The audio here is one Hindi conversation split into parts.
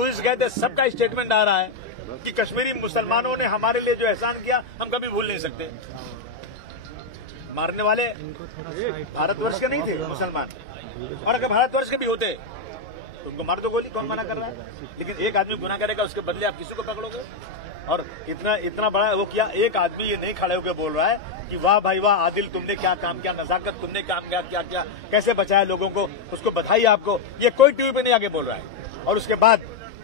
टूरिस्ट गए थे, सबका स्टेटमेंट आ रहा है कि कश्मीरी मुसलमानों ने हमारे लिए जो एहसान किया हम कभी भूल नहीं सकते। मारने वाले भारतवर्ष के नहीं थे मुसलमान, और अगर भारतवर्ष के भी होते तो उनको मार दो गोली, कौन मना कर रहा है? लेकिन एक आदमी गुनाह करेगा, उसके बदले आप किसी को पकड़ोगे? और इतना बड़ा वो किया। एक आदमी ये नहीं खड़े होकर बोल रहा है कि वाह भाई वाह आदिल, तुमने क्या काम किया, नजाकत तुमने काम किया, क्या क्या कैसे बचाया लोगों को, उसको बधाई आपको। ये कोई टीवी पे नहीं आके बोल रहा है। और उसके बाद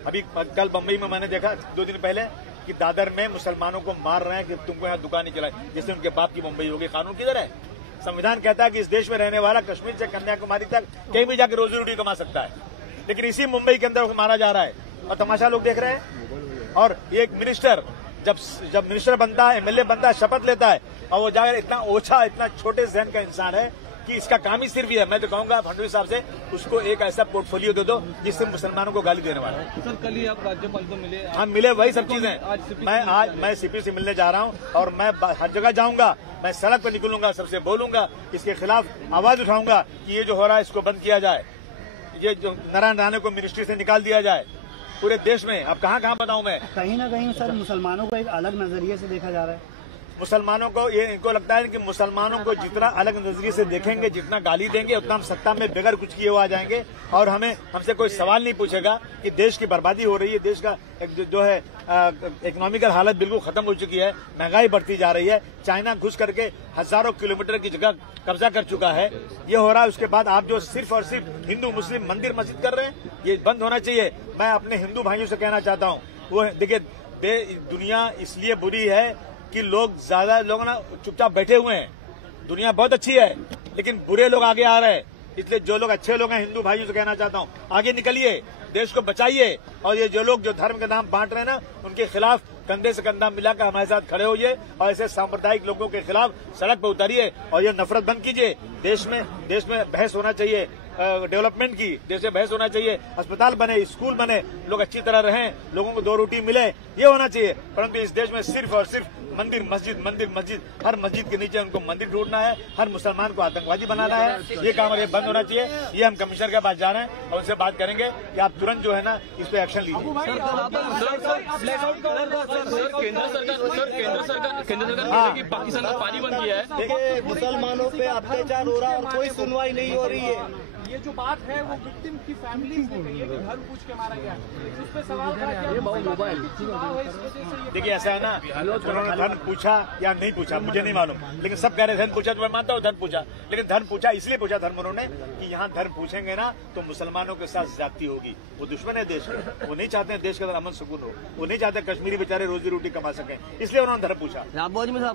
अभी कल बम्बई में मैंने देखा 2 दिन पहले कि दादर में मुसलमानों को मार रहे हैं कि तुमको यहाँ दुकान नहीं चलाई, जैसे उनके बाप की मुंबई होगी। कानून किधर है? संविधान कहता है कि इस देश में रहने वाला कश्मीर से कन्याकुमारी तक कहीं भी जाकर रोजी रोटी कमा सकता है, लेकिन इसी मुंबई के अंदर मारा जा रहा है और तमाशा लोग देख रहे हैं। और एक मिनिस्टर जब मिनिस्टर बनता है, एमएलए बनता है, शपथ लेता है, और वो जाकर इतना ओछा, इतना छोटे जहन का इंसान है कि इसका काम ही सिर्फ ये है। मैं तो कहूंगा फडणवीस साहब से, उसको एक ऐसा पोर्टफोलियो दे दो जिससे मुसलमानों को गाली देने वाला है। सर कल ही आप राज्यपाल को मिले? हम मिले, वही सब चीजें। मैं सीपी से मिलने जा रहा हूँ और मैं हर जगह जाऊंगा, मैं सड़क पर निकलूंगा, सबसे बोलूंगा, इसके खिलाफ आवाज उठाऊंगा कि ये जो हो रहा है इसको बंद किया जाए, ये जो नारायण राणे को मिनिस्ट्री से निकाल दिया जाए पूरे देश में। अब कहाँ बताऊं मैं? कहीं ना कहीं सर मुसलमानों को एक अलग नजरिए से देखा जा रहा है। मुसलमानों को ये इनको लगता है कि मुसलमानों को जितना अलग नजरिए से देखेंगे, जितना गाली देंगे, उतना हम सत्ता में बगैर कुछ किए हुए आ जाएंगे और हमसे कोई सवाल नहीं पूछेगा कि देश की बर्बादी हो रही है, देश का जो है इकोनॉमिकल हालत बिल्कुल खत्म हो चुकी है, महंगाई बढ़ती जा रही है, चाइना घुस करके हजारों किलोमीटर की जगह कब्जा कर चुका है, ये हो रहा है। उसके बाद आप जो सिर्फ और सिर्फ हिंदू मुस्लिम मंदिर मस्जिद कर रहे हैं, ये बंद होना चाहिए। मैं अपने हिंदू भाइयों से कहना चाहता हूँ, वो देखिए दुनिया इसलिए बुरी है कि ज्यादा लोग ना चुपचाप बैठे हुए हैं। दुनिया बहुत अच्छी है लेकिन बुरे लोग आगे आ रहे हैं, इसलिए जो लोग अच्छे लोग हैं, हिंदू भाइयों से कहना चाहता हूँ, आगे निकलिए, देश को बचाइए। और ये जो लोग जो धर्म के नाम बांट रहे हैं ना, उनके खिलाफ कंधे से कंधा मिलाकर हमारे साथ खड़े होइए और ऐसे सांप्रदायिक लोगों के खिलाफ सड़क पर उतारिए और ये नफरत बंद कीजिए। देश में बहस होना चाहिए, डेवलपमेंट की देश में बहस होना चाहिए, अस्पताल बने, स्कूल बने, लोग अच्छी तरह रहें, लोगों को 2 रोटी मिले, ये होना चाहिए। परंतु इस देश में सिर्फ और सिर्फ मंदिर मस्जिद, हर मस्जिद के नीचे उनको मंदिर ढूंढना है, हर मुसलमान को आतंकवादी बनाना है, ये काम ये बंद होना चाहिए। ये हम कमिश्नर के पास जा रहे हैं और उनसे बात करेंगे कि आप तुरंत जो है ना इस पे एक्शन लीजिए। केंद्र सरकार की पाकिस्तान का पानी बंद किया है। देखिए मुसलमानों पे अत्याचार हो रहा है और कोई सुनवाई नहीं हो रही है। ये जो बात है वो विक्टिम की फैमिली ने कही है कि धर्म पूछ के मारा गया, उस पे सवाल था कि देखिए ऐसा है ना, उन्होंने धर्म पूछा या नहीं पूछा मुझे नहीं मालूम, लेकिन सब कह रहे धर्म पूछा, तो मैं मानता हूँ धर्म पूछा, लेकिन धर्म पूछा इसलिए पूछा धर्म उन्होंने कि यहाँ धर्म पूछेंगे ना तो मुसलमानों के साथ ज्यादती होगी। वो दुश्मन है देश के, वो नहीं चाहते हैं देश के अंदर अमन सुकून हो, वो नहीं चाहते कश्मीरी बेचारे रोजी रोटी कमा सकें, इसलिए उन्होंने धर्म पूछा।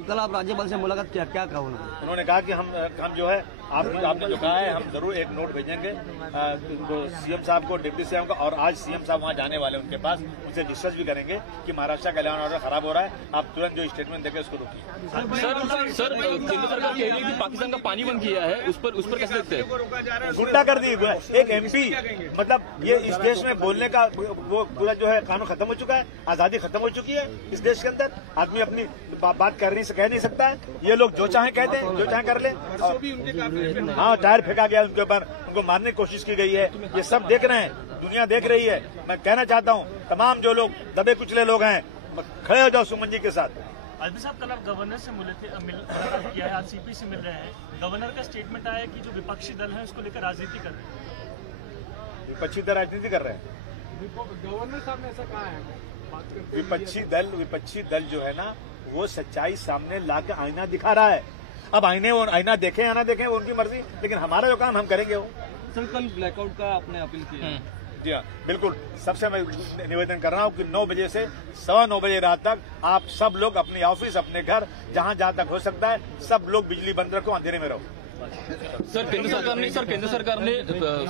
कल आप राज्यपाल से मुलाकात क्या कहा उन्होंने कहा कि हम जो है आपने जो कहा है हम जरूर एक नोट भेजेंगे तो सीएम साहब को, डिप्टी सीएम को, और आज सीएम साहब वहाँ जाने वाले उनके पास, उनसे डिस्कस भी करेंगे कि महाराष्ट्र का लॉ एंड ऑर्डर खराब हो रहा है, आप तुरंत जो स्टेटमेंट देंगे उसको रोकिए। सर केंद्र सरकार कह रही थी पाकिस्तान का पानी बंद किया है, उस पर कैसे देखते हैं? गुंडा कर दी एक एमपी, मतलब ये इस देश में बोलने का वो पूरा जो है कानून खत्म हो चुका है, आजादी खत्म हो चुकी है इस देश के अंदर, आदमी अपनी बात कह नहीं सकता है। ये लोग जो चाहे कह दें, जो चाहे कर ले। हाँ, टायर फेंका गया उनके ऊपर, उनको मारने की कोशिश की गई है, ये सब देख रहे हैं, दुनिया देख रही है। मैं कहना चाहता हूँ तमाम जो लोग दबे कुचले लोग हैं, खड़े हो जाओ सुमन जी के साथ। आलवी साहब कल आप गवर्नर से मिले थे, मुलाकात किया है, आज सीपी से मिल रहे हैं। गवर्नर का स्टेटमेंट आया कि जो विपक्षी दल है उसको लेकर राजनीति कर रहे हैं। विपक्षी दल राजनीति कर रहे हैं? गवर्नर साहब ने ऐसा कहा है। विपक्षी दल जो है ना वो सच्चाई सामने लाकर आईना दिखा रहा है। अब आईना देखें या ना देखें वो उनकी मर्जी, लेकिन हमारा जो काम हम करेंगे वो। सर कल ब्लैकआउट का आपने अपील की है? जी हाँ बिल्कुल, सबसे मैं निवेदन कर रहा हूँ कि 9 बजे से 9:15 बजे रात तक आप सब लोग अपने ऑफिस, अपने घर, जहाँ तक हो सकता है सब लोग बिजली बंद रखो, अंधेरे में रहो। सर केंद्र सरकार ने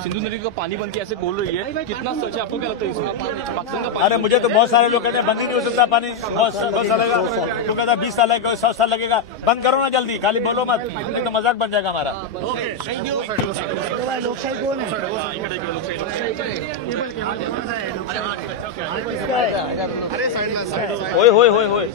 सिंधु नदी का पानी बंद किया ऐसे बोल रही है, कितना सच है? आपको क्या लगता है इसमें? पाकिस्तान का पानी? अरे मुझे तो बहुत सारे लोग कहते हैं बंद ही नहीं हो सकता पानी, बहुत साल लगेगा, तो कहता 20 साल लगेगा, 100 साल लगेगा। बंद करो ना जल्दी, खाली बोलो मत, नहीं तो मजाक बन जाएगा हमारा। होए